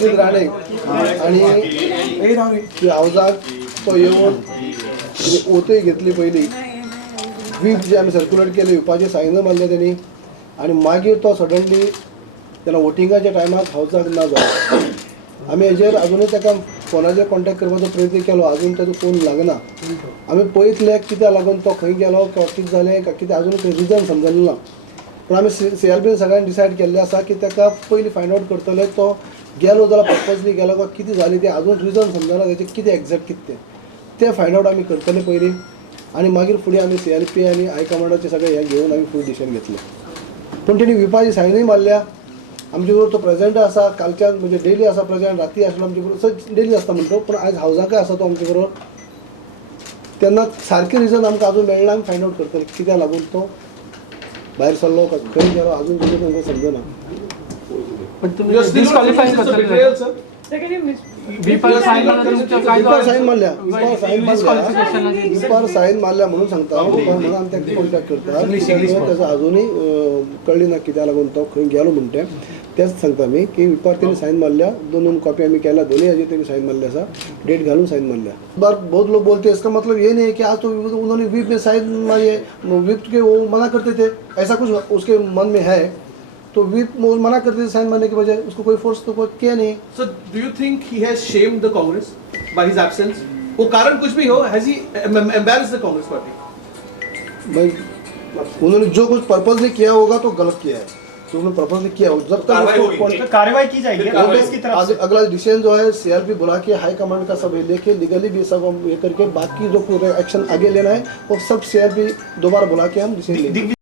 सुजित राणे आणि हावजाक तो येवन ओतय घेतली पहिली व्हीप जे आम्ही सर्क्युलेट केले विपाचे सायन मारले त्यांनी आणि मागीर तो सडनली त्याला वोटिंगाच्या टायमार हावजाक ना जालो आम्ही हेजेर अजूनय ताका फोनाचेर कॉन्टॅक्ट करपाचो प्रयत्न केलो अजून ताजो फोन लागना आम्ही पळयतले कित्याक लागून तो खंय गेलो कितें जालें काय कितें अजून खंय रिजन समजलें ना पण आमी CRPन सगळ्यांनी डिसायड केल्लें आसा की ताका पयलीं फायंड आउट करतले तो गेलो जाल्यार पर्पजली गेलो काय कितें जालें तें अजून रिजन समजना तेजें कितें एक्झॅक्ट कितें तें फायंड आउट आमी करतले पयलीं आनी मागीर फुडें आमी CRP आनी हायकमांडाचे सगळे हे घेवन आमी फुडें डिसिजन घेतलें पण तेणी विपाची सायनूय मारल्या आमचे बरोबर तो प्रेजेंट आसा कालच्यान म्हणजे डेली आसा प्रेजेंट राती आसलो आमचे बरोबर डेली आसता म्हणटो पण आयज हावजाकय आसा तो आमचे बरोबर तेन्ना सारकें रिजन आमकां अजून मेळना आमी फायंड आउट करतले कित्याक लागून तो भायर सरलो खंय गेलो अजून कितें तांकां समजना पण तुम्ही डिस्क्वालिफाय करतले विपार साइन मारल्या विपार साइन मारल्या म्हणून सांगता म्हणून आमी ताका कॉन्टॅक्ट करता ताजो अजूनय कळ्ळी ना कित्याक लागून तो खंय गेलो म्हणटे तेच सांगता मी की विपार तेणी साइन मारल्या दोन कॉपी आमी केल्या दोनूय हाजेर तेणी साइन मारली आसा डेट घालून साइन मारल्या बार बहुत लोग बोलते इसका मतलब ये नहीं है कि आज तो उन्होंने व्हीप में साइन मारी है व्हीप के वो मना करते थे ऐसा कुछ उसके मन में है तो व्हीप मना करते थे साइन मारने की बजाय उसको कोई फोर्स तो किया नहीं So do you think he has shamed the Congress by his absence? वो कारण कुछ भी हो, has he embarrassed the Congress party? भाई उन्होंने जो कुछ पर्पजली किया होगा तो गलत किया है तो उन्होंने पर्पजली किया जब तक कार्रवाई की जाएगी कांग्रेस की तरफ से। अगला डिसीजन जो है CRP बुला के हाई कमांड का सब लेके लीगली भी सब हम ये करके बाकी जो एक्शन आगे लेना है वो सब CRP दोबारा बुला के हम डिसीजन लेंगे।